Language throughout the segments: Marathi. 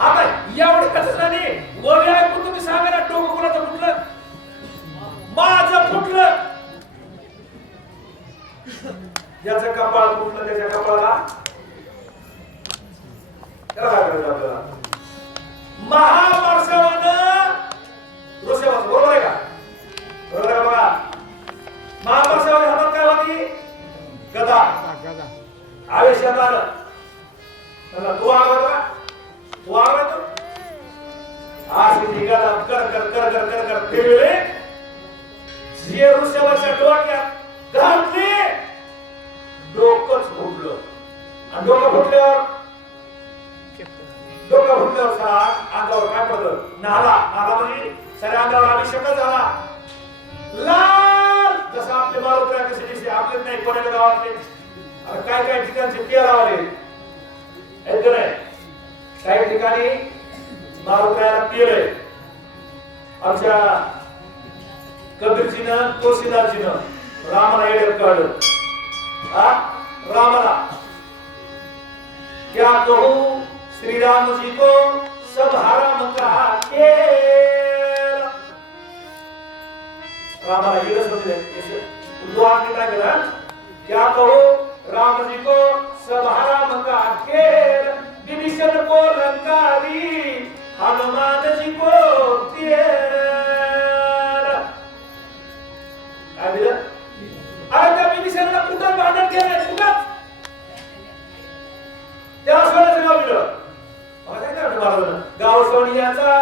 आता एवढं कसं झाले वगैरे ऐकून तुम्ही सांगा ना डोकं कोणाचं फुटलं माझं फुटलं ज्याचं कपाळ फुटलं त्याच्या कपाळाला त्याला काय करायचं आपल्याला महापरशवानं ऋषभाचं बरोबर आहे का बरोबर आहे बघा महापरशवाच्या हातात काय होती गदा आवेशात आलं त्याला तू आवाज का तू आवाज आज निघाला कर कर कर कर कर कर फिरले जे ऋषभाच्या डोक्यात घातले डोकंच फुटलं आणि डोकं फुटल्यावर अंगावर काय पडलं नाला नाला म्हणजे सगळ्या अंगावर अभिषेकच झाला लाल जसं आपले मारुत्र्या कसे दिसते आपलेच नाही कोणाच्या गावातले काय काय ठिकाणचे पेरावले काही ठिकाणी मारुत्र्याला पेरले आमच्या कबीरजीनं तुळशीदासजीनं रामाला येड्यात काढलं रामाला क्या कहूं श्री राम जी को सब हराम कहा के रामाला ये समझे ऐसे दुआ ने क्या करा क्या कहो राम जी को सब हराम कहा के विभीषण को लंका दी हनुमान जी को तीर काय दिलं अरे त्या विभीषणाला कुठं भांडण केलं कुठं त्या सोन्याचं नाव दिलं गाव सोनियाचा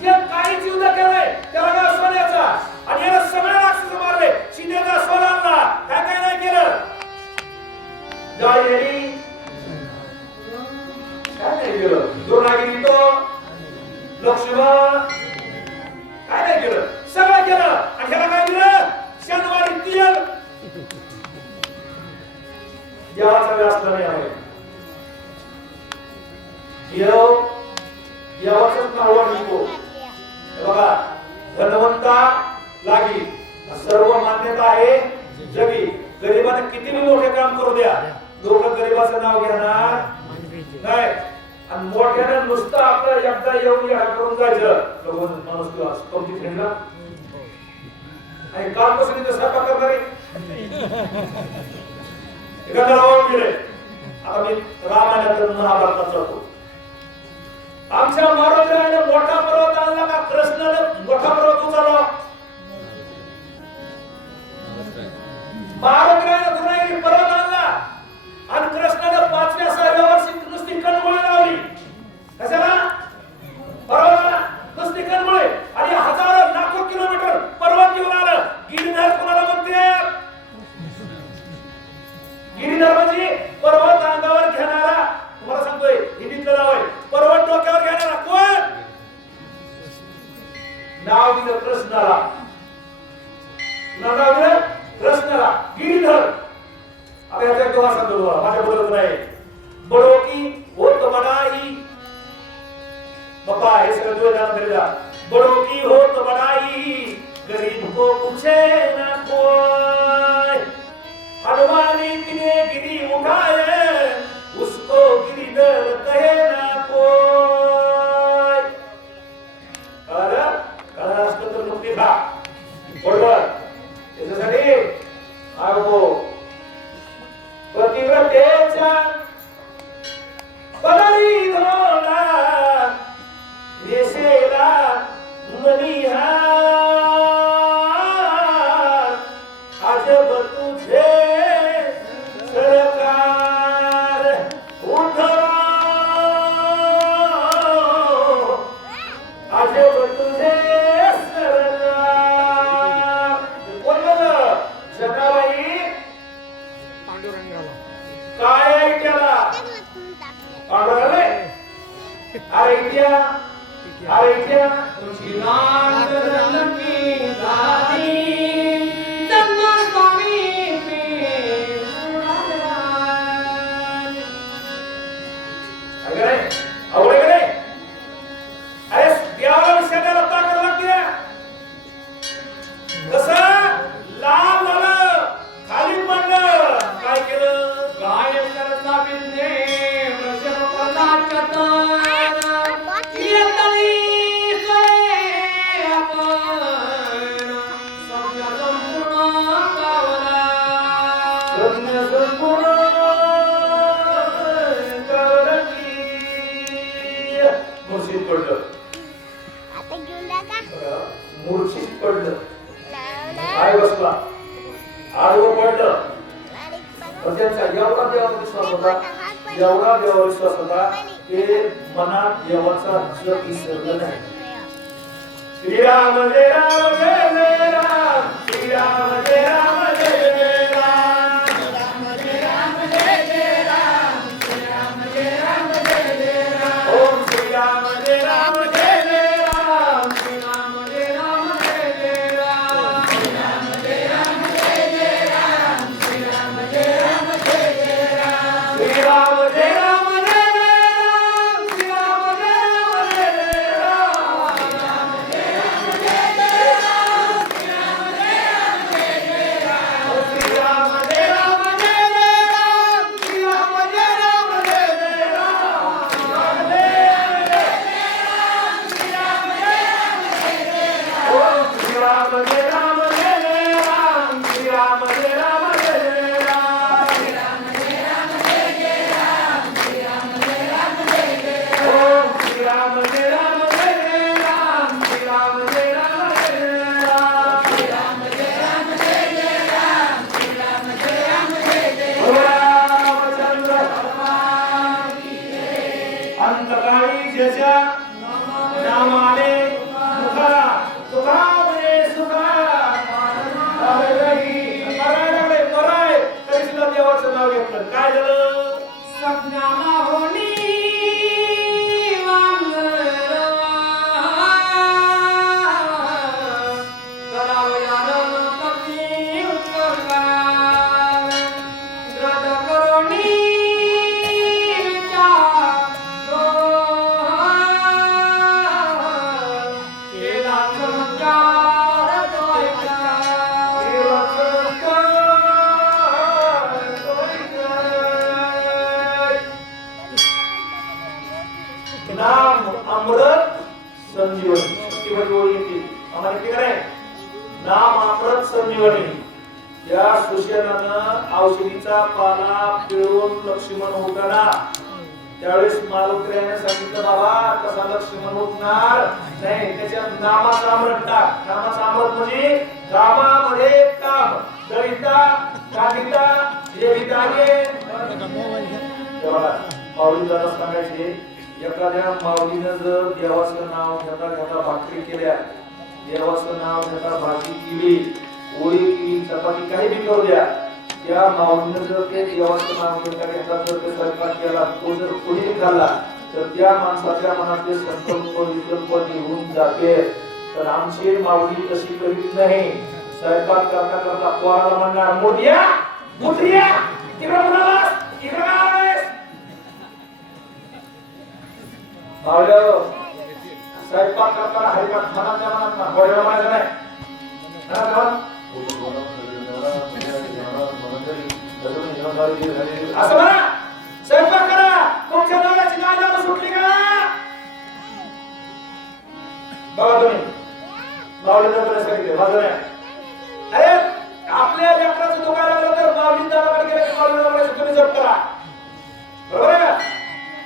जे काही जीव केलाय त्याला गाव सोन्याचा आणि याला सगळे राक्षस मारले शिंदेचा सोलांना काय काय नाही केलं जायरी काय नाही केलं दोनागिरी तो लक्ष्मण काय नाही केलं सगळं केलं आणि ह्याला काय दिलं शनिवारी तेल देवाचा व्यास नाही आहे देवाचंच नाव निघतो बघा धनवंता लागी सर्व मान्यता आहे जगी गरिबाने किती मोठे काम करू द्या लोक गरिबाचं नाव घेणार नाही आणि मोठ्याने नुसतं आपलं एकदा येऊन करून जायचं माणूस किंवा कोणती खेळला आणि कालपासून इथं स्वयंपाक करणारे एखाद्या रावण गेले आता मी रामायणात महाभारतात जातो आमच्या मारुतीने मोठा पर्वत आणला का कृष्णाने मोठा पर्वत उचलला मारुतीने दुनाई पर्वत आणला आणि कृष्णाने 5व्या वर्षी नुसती कणमुळे लावली कशाला पर्वताला नुसती कणमुळे आणि हजारो लाखो किलोमीटर पर्वत घेऊन आलं गिरिधर कोणाला म्हणते गिरिधर म्हणजे पर्वत अंगावर घेणारा तुम्हाला सांगतोय हिंदीतलं नाव आहे पर्वत डोक्यावर घेणारा कोण नाव दिलं कृष्णाला नाव दिलं कृष्णाला गिरिधर आता याचा एक दोहा सांगतो माझ्या बोलत नाही बडो की हो तो बडा ही बापा हे सगळं तुझ्या ध्यानात धरला बडो की हो तो बडा ही गरीब को पूछे ना कोई हनुमान इतने गिरी उठाए उसको गिरिधर कहे ना कोई कळलं असतं तर मुक्ती खा बरोबर त्याच्यासाठी अगो पतिव्रतेच्या पदरी धोडा देशेला मनिहार अजब तुझे सरकार उठवा अरे इतिया तुझी नांदरकी झाली जन्माष्टमी आवडे का नाही? अरे देवाला विषयाला रत्ता करायला लागते कसं लाल झालं खाली पडलं काय केलं गाय करता बिंदे वृषभ पदाचत येतली सोय आपण सौम्य संपूर्ण पावला सौम्य संपूर्ण मूर्छित पडलं आता घेऊन टाका मूर्छित पडलं काय बसला आडवं पडलं पण त्यांचा एवढा देवाचा विश्वास होता एवढा देवाचा विश्वास होता ते मनात देवाचा जप विसरलं नाही श्रीराम जय राम जय जय राम श्रीराम जय राम जय जय राम श्रीराम जय राम जय जय राम श्रीराम जय राम जय जय राम ओम श्रीराम जय राम जय जय राम श्रीराम जय राम जय जय राम श्रीराम जय राम जय जय राम श्रीराम जय राम जय जय राम श्रीराम जय राम जय जय राम श्रीराम जय राम जय जय राम श्रीराम जय राम जय जय राम श्रीराम जय राम जय जय राम श्रीराम जय राम जय जय राम श्रीराम जय राम जय जय राम श्रीराम जय राम जय राम जय जय राम श्रीराम जय राम जय जय राम श्रीराम जय राम जय जय राम श्रीराम जय राम जय जय राम श्रीराम जय राम जय जय राम श्रीराम जय राम जय जय राम श्रीराम जय राम जय जय राम श्रीराम जय राम जय जय रामचंद्र भगवान की जय अंतकाळी ज्याच्या नामाने मुखा सुखा म्हणजे सुखा मराय तरी सुद्धा देवाचं नाव घेतलं काय झालं सज्ञाना होणी वांगरवा करावयानं कपी उत्कर्षाल ग्रद करोणी विचार केला चमत्कार तोयका केला चमत्कार तोयका नाम अमृत संजीवनी किती ओळी येते आम्हाला किती काय नाम अमृत संजीवनी या सुशेनानं औषधीचा पाला पिळून लक्ष्मण होताना त्यावेळेस मालुकऱ्याने सांगितलं बाबा कसा लक्ष्मण होणार नाही त्याच्या नामाचा अमृत टाक नामाचा अमृत म्हणजे कामामध्ये काम करिता कादिता जेवितागे तेव्हा माऊलीला सांगायचे एखाद्या माऊलीनं जर देवाचं नाव घेता घेता भाकरी केल्या देवाचं नाव घेता भाजी केली पोळी केली चपाती काही बी करू द्या त्या माऊलीनं जर ते देवाचं नाव घेता घेता जर ते स्वयंपाक केला तो जर कोणी खाल्ला तर त्या माणसाच्या मनातले संकल्प विकल्प निघून जाते तर आमची माऊली तशी करीत नाही स्वयंपाक करता करता पोराला म्हणणार मोठ्या मोठ्या इकडे म्हणालास इकडे आलास माऊल्या स्वयंपाक करताना हरिपाठ मनातल्या मनात ना गोड्याला म्हणायचं नाही असं म्हणा स्वयंपाक करा तुमच्या नवऱ्याची गायला सुटली का बघा तुम्ही माऊलीनं तुला सांगितले माझं नाही अरे आपल्या लेकराचं दुकान लागलं तर माऊली दाराकडे गेलं की माऊलीनं म्हणायचं तुम्ही जप करा बरोबर आहे का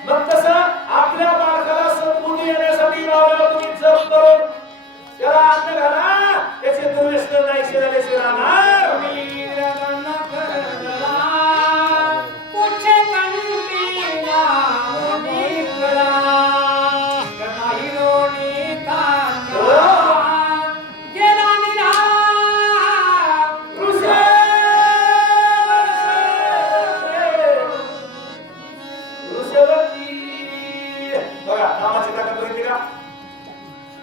मग तसं आपल्या बाळकाला सद्बुद्धी येण्यासाठी माऊलीला तुम्ही जप करून त्याला अन्न घाला त्याचे दुर्व्यसन नाही शिरायला राहणार बघा नामाची ताकद बघितली का?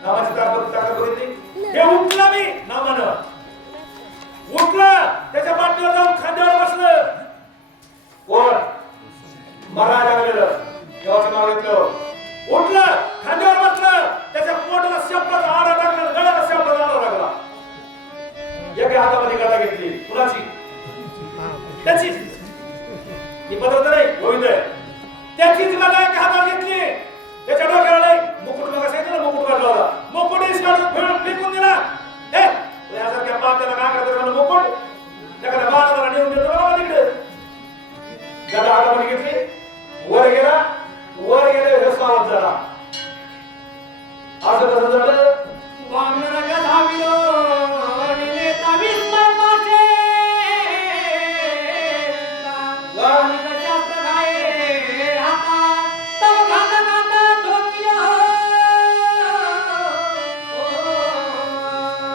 नामाची ताकद बघितली? हे उठला मी नामानं, उठलं त्याच्या पाठीवर जाऊन खांद्यावर बसलं. कोण? महाराज लागलेलं देवाचं नाव घेतलं, उठलं खांद्यावर बसलं, त्याच्या पोटाला शब्दाचा आडा टाकला, गळ्याला शब्दाचा आडा टाकला. एका हातामध्ये गदा घेतली, कुणाची? त्याची. ही पद्धत नाही गोविंद, त्याचीच गदा एका हातात घेतली, त्याच्या डोक्याला मुकुट मग सांगितलं, मुकुट काढला होता, मुकुट काढून फेकून दिला. हे यासारख्या पात्याला काय करतात मुकुट एखाद्या बाळाला नेऊन देतो बाबा तिकडे. गदा हातामध्ये घेतली, वर गेला, वर गेले रस्तावर झाला. असं कसं झालं? वामनाच्या धाविलो निले तावीस मासे वामनाच्या शास्त्र गाये आता तव घाता घाता ठोकियो.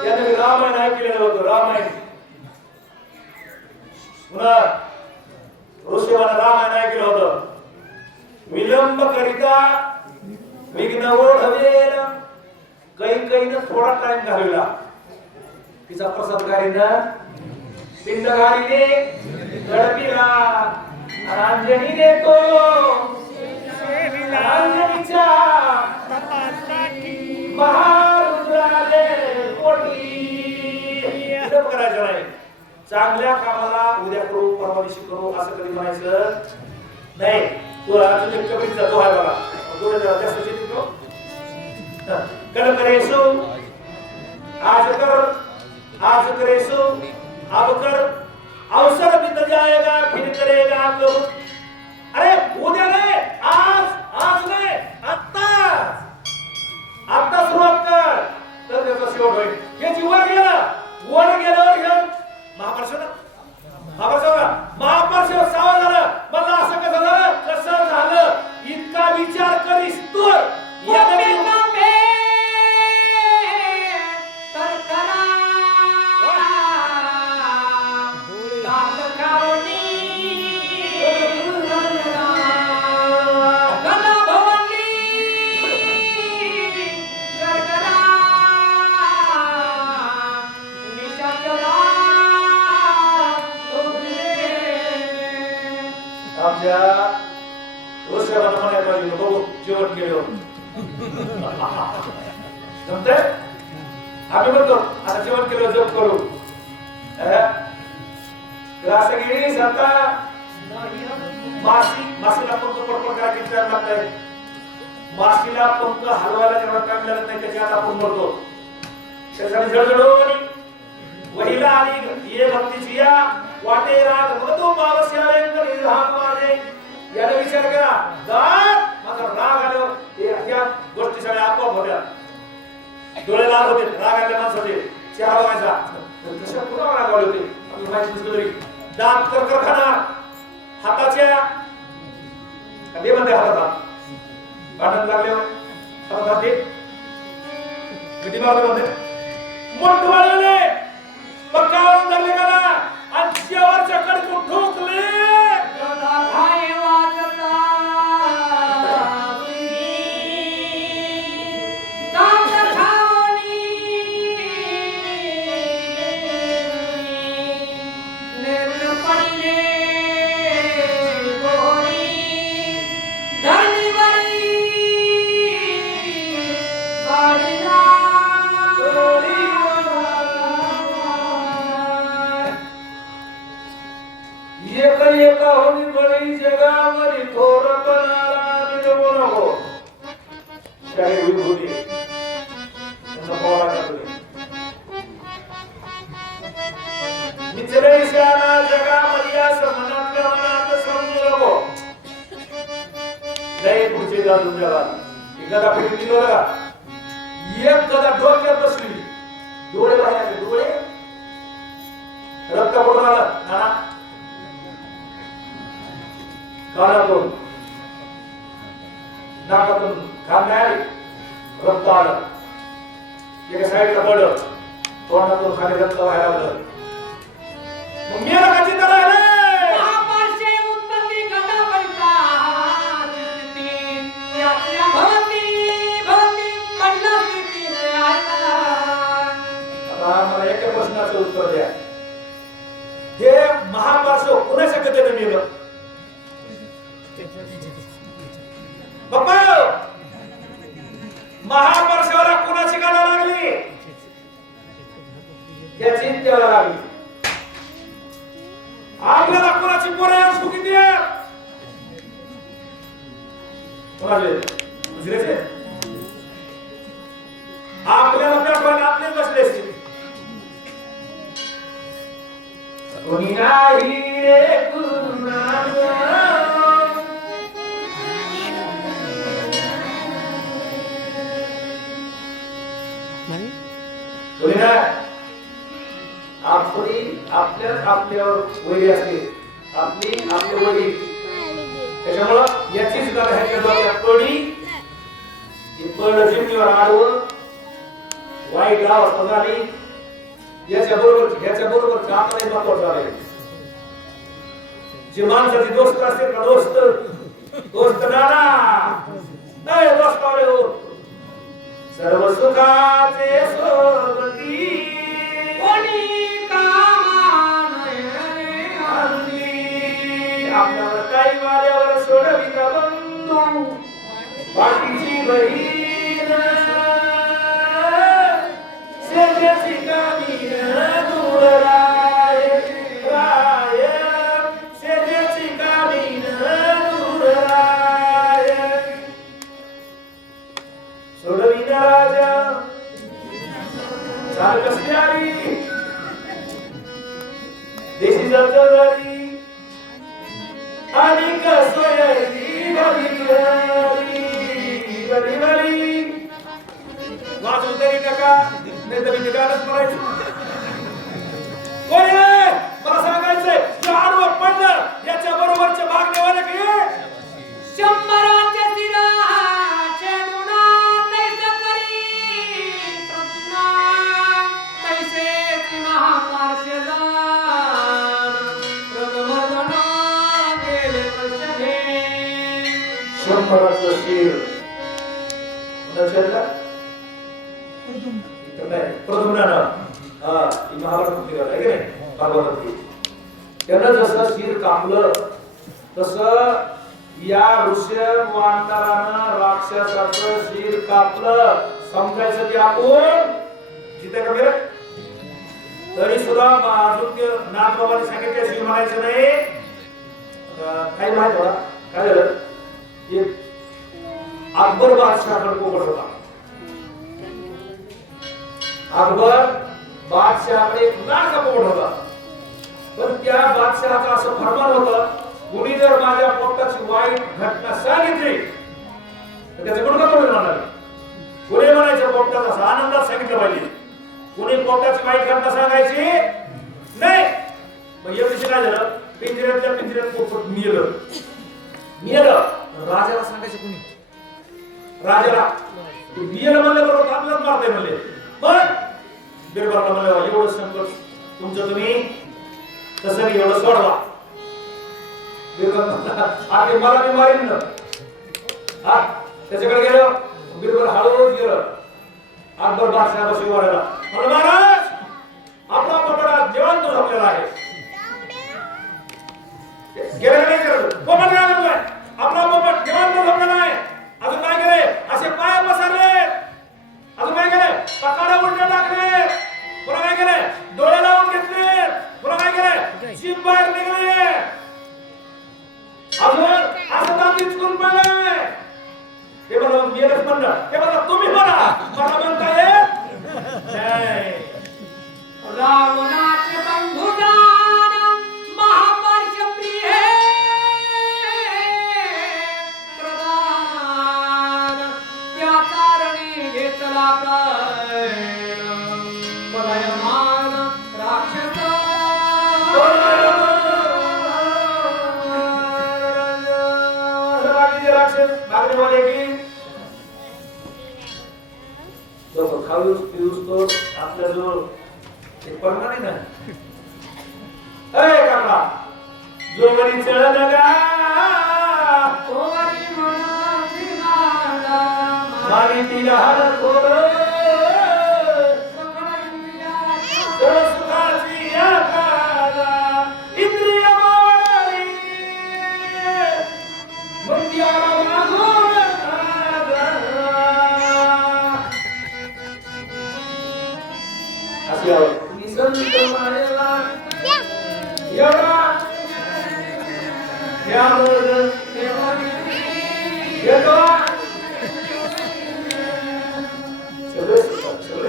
याने रामायण ऐकलेलं होतं, रामायण पुन्हा ऋषीवाला रामायण ऐकलं होतं. विलंब करिता विघ्न ओढवेल, कैकेयीनं थोडा टाइम घालवला. तिचा प्रसादकारीनं पिंडगारीने गडपिला, अंजनी देतो अंजनीच्या महारुद्राले कोटी. विलंब करायचं नाही. चांगल्या कामाला उद्या करू, परवा दिवशी करू असं कधी म्हणायचं नाही. तू अजून एक कमीचा तो आहे बघा, तो जास्त शेती तो कल करेसो आज करेसो अब कर, अवसर बीत जाएगा फिर करेगा कब. अरे उद्या नाही, आज नाही, आता सुरुवात कर, तर त्याचा शेवट होईल. हे जीवन गेल्यावर घेऊन महापर्षद सावध झालं. मला असं कसं झालं इतका विचार करीस तू. आमच्या रोषाला म्हणायला पाहिजे बघू जेवण केलं जमतंय. आम्ही म्हणतो आता जेवण केलं जप करू. ग्रासगिरी संता मासीला पंख पडपड करा किती टाइम लागतंय. मासीला पंख हलवायला जेवढा टाइम लागत नाही त्याच्या आता आपण बोलतो. त्यासाठी जळजळून वहिला आणि ये भक्तीची या वाटे राग मधो पावस्यायंकर निर्धान माझे. याला विचार करा, दात माझा राग आल्यावर या गोष्टी सगळ्या आपोआप होत्या. डोळे लाल होते राग आल्या माणसाचे, चेहरा बघायचा कशा पुन्हा राग आले होते आपल्याला माहिती नसतं तरी. दात कर खाणार, हाताच्या कधी म्हणते हाताचा भांडण लागल्यावर हातात ते किती मारले म्हणते मोठ वाढवले पक्कावरून धरले का आणि शेवटच्या कडकून ठोकले. एका होती बळी जगामध्ये थोर पणाला मिळवू नको. काही विभूती मित्र शाना जगामध्ये असं मनातल्या मनात समजू नको. नाही पुढचे जाऊ जगात एखादा फिरून दिलं का एक गदा डोक्यात बसली, डोळे बाहेर डोळे रक्त पडून आलं ना कानातून नाकातून घाम नाही आली, रक्त आलं एका साईडला पडलं, तोंडातून खाली रक्त व्हायला लागलं. मग मेला का चिंता राहिलं. उत्पत्ती घटा पैसा महापरशाला कुणाची गाणं लागली त्याची त्याला लागली आपल्याला कुणाची पोरं सुखी दे कोणाचे दुसऱ्याचे आपल्याला पेटवायला आपलेच बसले असते कोणी नाही रे कुणाचं कोणी नाही आपल्यावर वैरी असते आपले वैरी त्याच्यामुळं याचीच गरज आहे पडी जिमनीवर आडवं वाईट अवस्था झाली याच्या बरोबर आपल्याला महत्वाचं झाले जे माणसाचे दोस्त असते का दोस्त नाना नाही दोस्त हो सर्व सुखाचे सोबती कोणी कामानये आपल्यावर काही वाऱ्यावर सोडविता बंधू बाकीची बहीण सेजेची कामीन दूर राय सेजेची कामीन दूर राय सोडविना राजा चाल कसली आली देशी जबाबदारी आणि कसोयरी बघितली वाजू तरी नका नाही तर मी गाणंच म्हणायचं कोणी मला सांगायचंय जे आडवं पडलं याच्या बरोबरचे भागनेवाले की शंभराचे सिराचे गुणा तैसे करी प्रज्ञा तैसेच महापार्श्य जाण प्रगमना गेले वर्षभे शंभराचं शिर नक्षत्र प्रथमनानं महाभारत निघाला आहे की नाही भागवतातली त्यानं जसं शिर कापलं तसं या ऋषभ वांतारानं राक्षसाचं शिर कापलं समजायचं की आपण जिथे का बरं तरी सुद्धा अजून ते नाथबाबांनी सांगितलं शिव म्हणायचं नाही काही माहित होता काय झालं एक अकबर बादशाहाकडे पोपट होता अकबर बादशाहाकडे एक लाडका पोपट होता पण त्या बादशाहाचं असं फरमान होतं कुणी जर माझ्या पोपटाची वाईट घटना सांगितली तर त्याचं गुणगान कोणी म्हणणार कुणी म्हणायचं पोपटाचा असा आनंदात सांगितलं पाहिजे कुणी पोपटाची वाईट घटना सांगायची नाही मग या दिवशी काय झालं पिंजऱ्यात पोपट मेलं राजाला सांगायचं कुणी राजाला तू मेलं म्हणलं बरोबर आपल्यालाच मारताय म्हणले पण बिरबलला म्हणलं एवढं संकट तुमचं तुम्ही कसं एवढं सोडवा बिरबल मला मी मारीन ना त्याच्याकडे गेलं बिरबल हळूहळू गेलं अकबर बादशाहापाशी वाढायला म्हणलं महाराज आपला पोपट जेवण तो झोपलेला आहे गेलं नाही करत पोपट काय म्हणतोय आपला पोपट जेवण तो झोपलेला आहे अजून काय केले असे पाय पसरले अजून काय केले पकाडा उलटे टाकले पुन्हा काय केले डोळे लावून घेतले पुन्हा काय केले जीभ बाहेर निघाले अजून असं दात इचकून पडले ते मला गेलंच म्हणलं ते मला तुम्ही म्हणा मला म्हणता येत नाही रावणाचे बंधुदान महापार्श्य प्रिय प्रदान त्या कारणे घेतला प्राण पलायमान राक्षस राक्षस नागरिकवाले की लोक खाऊस पिऊस तो आपल्या जो एक परमा नाही ना काका जो वरी चढ नगा कोणी म्हणाली नाला मारी तिला हर खोर सुखाची आकाला इंद्रिय मावळी मंदिरा मागून यावं तुम्ही संत मायला एवढा यावर येतो सगळे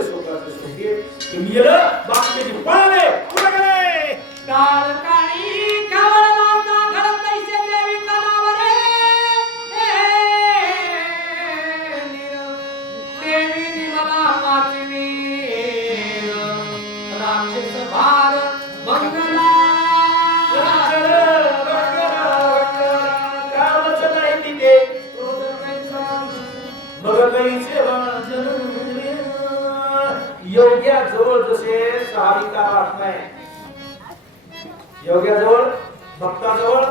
स्वतःचे संगीत तुम्ही गेलं बाकीचे पळाले पुढे गेले काळकाळी कवळवाचा घडत पैसे देवी कणावरे देवीनी मला वाचवी राक्षस भार मंगला योग्याजवळ जसे सारिका राहत नाही योग्याजवळ भक्ताजवळ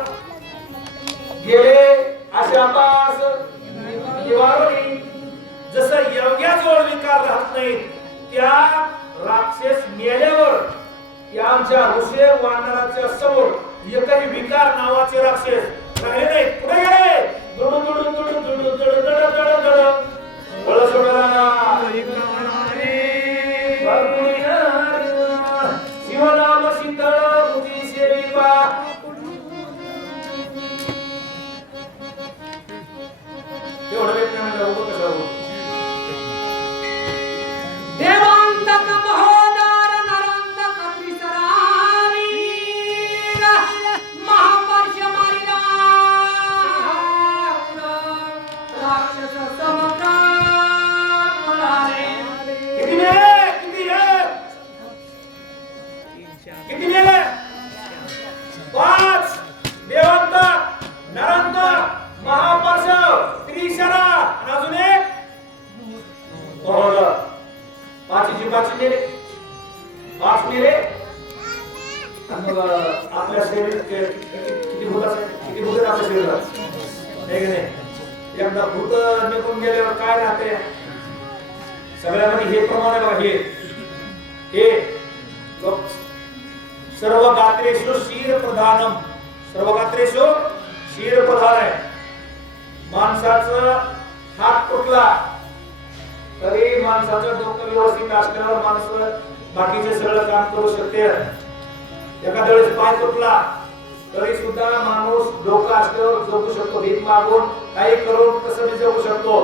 गेले असे आपास निवारणी जसं योग्याजवळ विकार राहत नाही त्या राक्षस मेल्यावर या आमच्या ऋषी वानराच्या समोर एकही विकार नावाचे राक्षस राहिले नाही पुढे गेले दुडू दुडू दुडू दुडू दुडू दुडू दुडू दुडू बळ सोडला शिवनाम शीतळ मुदी सेविका एवढं वेळ नाही उभं कसं देवांतक महोदर नरांतक त्रिसरावी महापर्ष मारिला राक्षस समका मुलारे किती मेले 5 देवांत नरांत महापर्ष त्रिशरा आणि अजून एक बरोबर 5 मेले 5 मेले आणि मग आपल्या शरीरात किती भूत आपल्या शरीरात नाही की नाही एकदा भूत निघून गेल्यावर काय राहते सगळ्यामध्ये हे प्रमाण आहे बघा हे सर्व गात्रेषु शीर प्रधानम सर्व गात्रेषु शीर प्रधान आहे माणसाचं हात तुटला तरी माणसाचं डोकं व्यवस्थित असल्यावर माणसं बाकीचे सगळं काम करू शकते एखाद्या वेळेस पाय तुटला तरी सुद्धा माणूस डोकं असल्यावर जगू शकतो भीक मागून काही करून कसं बी जगू शकतो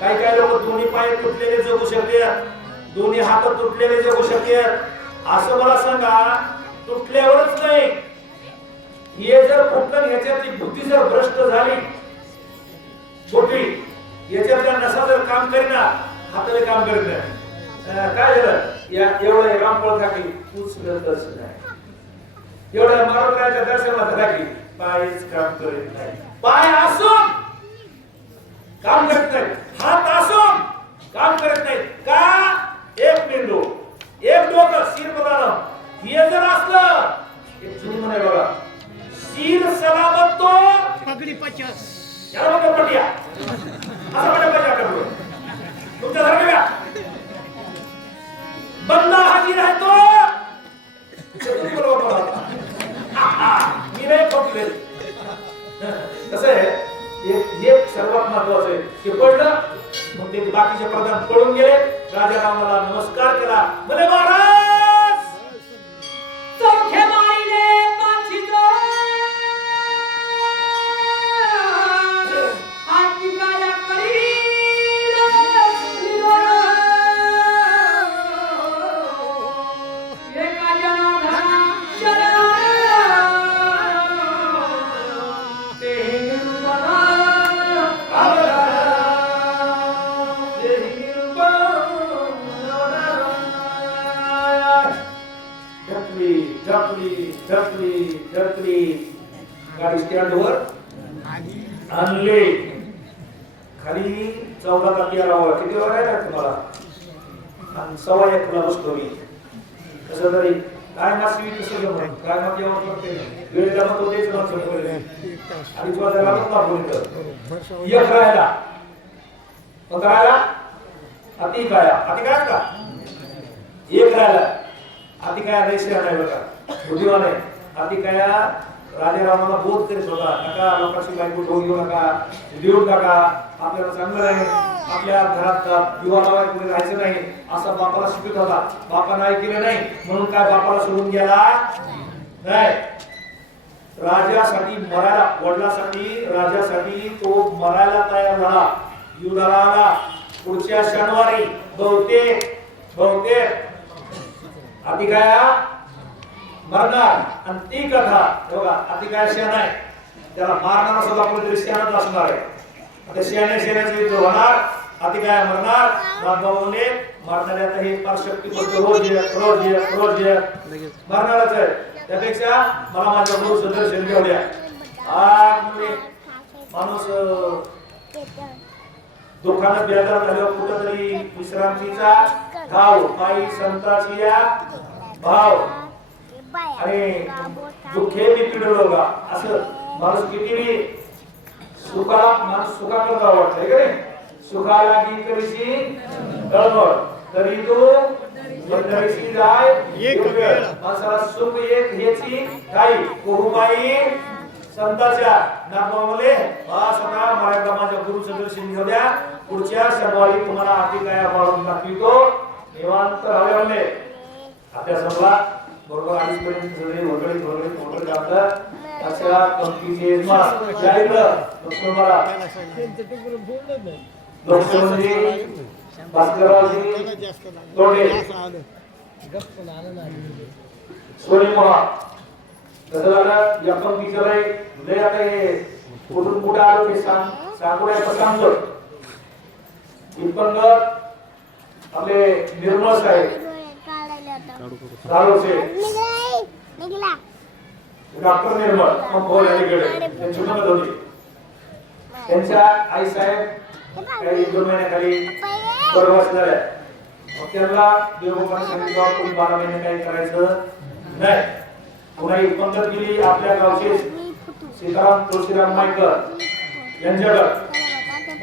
काही लोक दोन्ही पाय तुटलेले जगू शकतात दोन्ही हात तुटलेले जगू शकतात असं मला सांगा तुटल्यावरच नाही हे जर फुटलं ह्याच्यातली बुद्धी जर भ्रष्ट झाली बोटी याच्यातल्या नसा जर काम करीना हाताने काम करीत नाही काय झालं या एवढं रामफळ टाकली पुसलं दर्शन नाही एवढ्या मारुतीच्या दर्शनात टाकली पायच काम करीत नाही पाय असून काम करत नाही हात असून काम करत नाही का एक मेंदू एक डोकं शिर प्रधान हे जर असलं एक जुनी म्हणे बघा शिर सलामत तो पगडी 50 याला म्हणतात पटिया असं म्हणतात पटिया करतो तुमच्या सारखं का बंदा हाजीर आहे तो तुम्ही बरोबर बोला मी नाही पटले कसं आहे एक सर्वात महत्वाचं आहे की पडलं मग ते बाकीचे प्रधान पळून गेले राजा रामाला नमस्कार केला बोले महाराज चौथे मारिले पाचीतो आत्मिकाला करील निरोध एका जनार्दना ढकली गाडी स्टँडवर आणले खाली 14 का 13 वर किती वर आहे तुम्हाला आणि 1:15 ला बसलो मी कसं तरी काय मासवी कसं घेऊन काय मग जेवण करते वेळेला मग तेच माणसं बोलले आणि तुला त्याला पण बोलतो एक राहिला पण राहिला अति काय का एक राहिला अति काय रेषा नाही बघा बुद्धिवान आहे अति काय राजा रामाला बोध करीत होता नका लोकांची बायको ठेवून घेऊ नका देऊन टाका आपल्याला चांगलं आहे आपल्या घरात दिवा लावायला कुठे राहायचं नाही असं बापाला शिकवत होता. बापानं ऐकलं नाही म्हणून काय बापाला सोडून गेला नाही. राजासाठी मरायला, वडिलासाठी राजासाठी तो मरायला तयार झाला. युद्धाला पुढच्या शनिवारी बहुतेक अतिकाया मरणार. आणि ती कथा बघा, अतिकाय शेण आहे, त्याला मारणारा सुद्धा कोणीतरी शेणच असणार आहे. आता शेणाचे युद्ध होणार, अतिकाय मरणार. रामबाबूने मारणाऱ्यात हे फार शक्ती पडतो, रोज मरणारच आहे. त्यापेक्षा मला माझ्या गुरु दर्शन घेऊ द्या. आज माणूस दुःखानं बेजार झाल्यावर कुठंतरी विश्रांतीचा भाव, पायी संताची या भाव आणि दुःखे मी पिडलो का असं माणूस किती बी सुखाला, माणूस सुखाकडे जावं वाटतंय का नाही. सुखाला की करीशी तळमळ तरी तू पंढरीशी जाय एक वेळ. माणसाला सुख एक ह्याची काही कोहुबाई संताच्या नामामुळे सगळा मला माझ्या गुरुचं दर्शन घेऊ द्या. पुढच्या शनिवारी तुम्हाला अतिकाया वाढून दाखवितो. निवांत राहावे आपल्या समोर बरोबर 2:30 पर्यंत सगळे वगळी जातात. अशा पंक्तीचे लोकसंजी भास्कररावजी तोडे सोनी मोहा कसं झालं या पंक्तीचं लय आता हे कुठून कुठे आलो ते सांगू सांगतो. इतपंगत आपले निर्मळ साहेब डॉक्टर निर्मळ पंपोल यांच्याकडे त्यांची मदत होती. त्यांच्या आई साहेब काही 2 महिन्याखाली बरोबर झाल्या. मग त्यांना देवबाबांनी सांगितलं कोणी 12 महिने काही करायचं नाही. पुन्हा इतपंगत गेली आपल्या गावचे सीताराम तुळशीराम मायकर यांच्याकडे.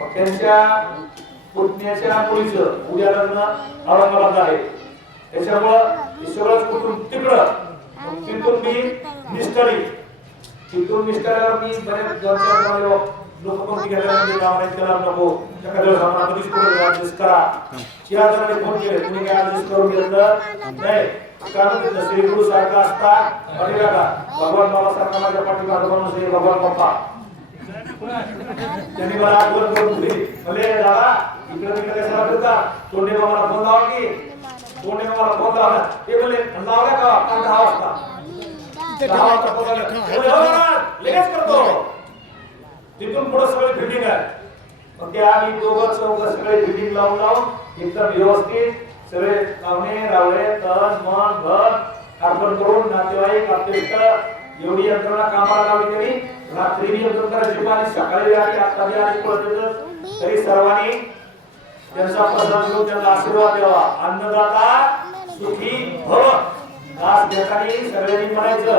मग त्यांच्या पुतण्याच्या मुलीचं उद्या लग्न औरंगाबाद आहे. त्याच्यामुळं सगळंच कुटुंब तिकडं. तिथून मी निष्ठळी मी बरेच 2-4 लोक पंक्ती घ्यायला नको एखाद्या वेळेस आम्हाला कधीच कुठे ऍडजस्ट करा. 4 जणांनी फोन केले, तुम्ही काय ऍडजस्ट करून घेतलं नाही. कारण श्री गुरु सारखा असता भगवान बाबा सारखा माझ्या पाठीमागे श्री भगवान बाप्पा त्यांनी मला आठवण करून दिली. भले दादा इकडे तिकडे कशाला फिरता, तोंडे बाबाला फोन लावा की तोंडे बाबाला फोन लावला ते बोलले लावला का 10 वाजता 10 वाजता फोन लावला लगेच करतो. तिथून पुढे सगळे फिटिंग आहे. मग ते आम्ही दोघं सगळे फिटिंग लावून एकदम व्यवस्थित सगळे पाहुणे रावळे तन मन धन अर्पण करून नातेवाईक आपले एवढी यंत्रणा कामाला लावली. तरी रात्री यंत्रणा आणि सकाळी आली आता आली पडत तरी सर्वांनी त्यांचा प्रसाद घेऊन त्यांना आशीर्वाद द्यावा. अन्नदाता सुखी भव. दास देताना सगळ्यांनी म्हणायचं